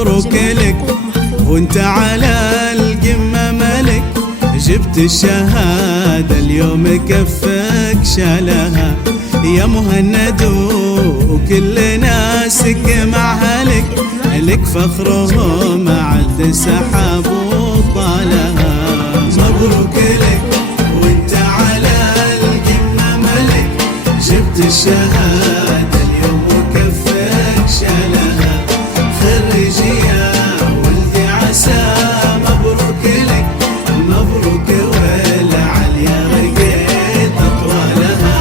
مبروك لك وانت على القمة ملك، جبت الشهادة اليوم كفك شالها يا مهند، وكل ناسك مع هلك، لك فخرهم عد سحاب وطالها. مبروك لك وانت على القمة ملك، جبت الشهادة اليوم وكفك شالها، خريجي يا ولدي عسى مبروك لك، مبروك والعليا رقيت أطوالها.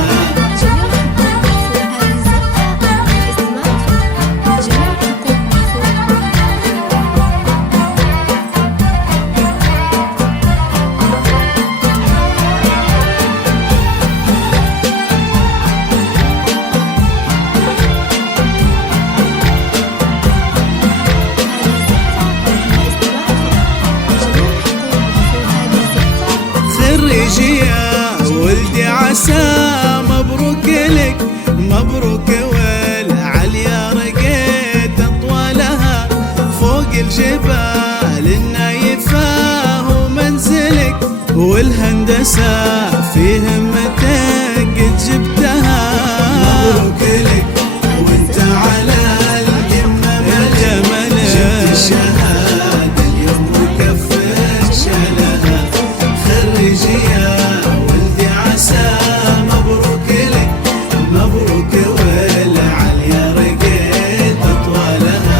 خريجي يا ولدي عسى مبروك لك، مبروك والعليا رقيت أطوالها، فوق الجبال النايفة ومنزلك، والهندسة في همتك قد جبتها. مبروك لك وانت على القمة ملك، جبت الشهادة اليوم وكفك شالها، خريجي يا ولدي عسى مبروك لك، مبروك والعليا رقيت أطوالها.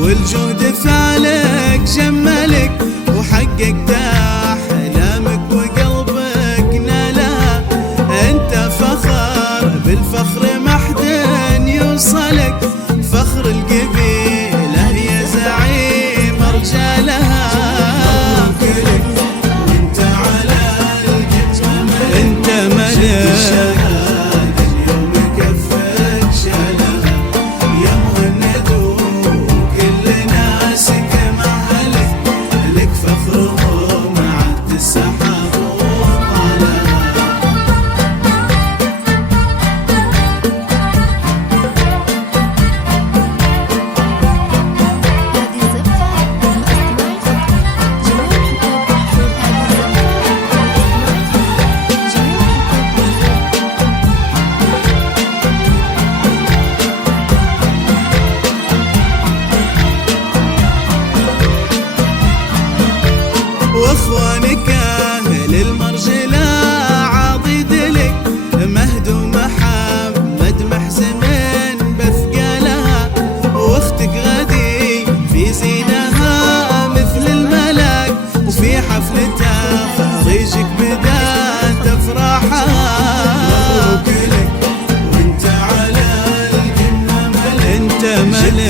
والجهد فعلك جملك، وحققت أحلامك وقلبك نالها، أنت فخر بالفخر ما حد يوصلك، فخر القبيلة يا زعيم رجالها. مبروك لك وانت على القمة ملك، انت ملك، اليوم كفك شالها يا مهند، وكل ناسك مع هلك، لك فخرهم عد السحاب وطالها. واخوانك اهل المرجلة عضيد لك، مهد ومحمد محزمين بثقالها، واختك غدي في زينها مثل الملك، وفي حفلتها خريجك بدات افراحها. مبروك لك وانت على القمة ملك، انت ملك،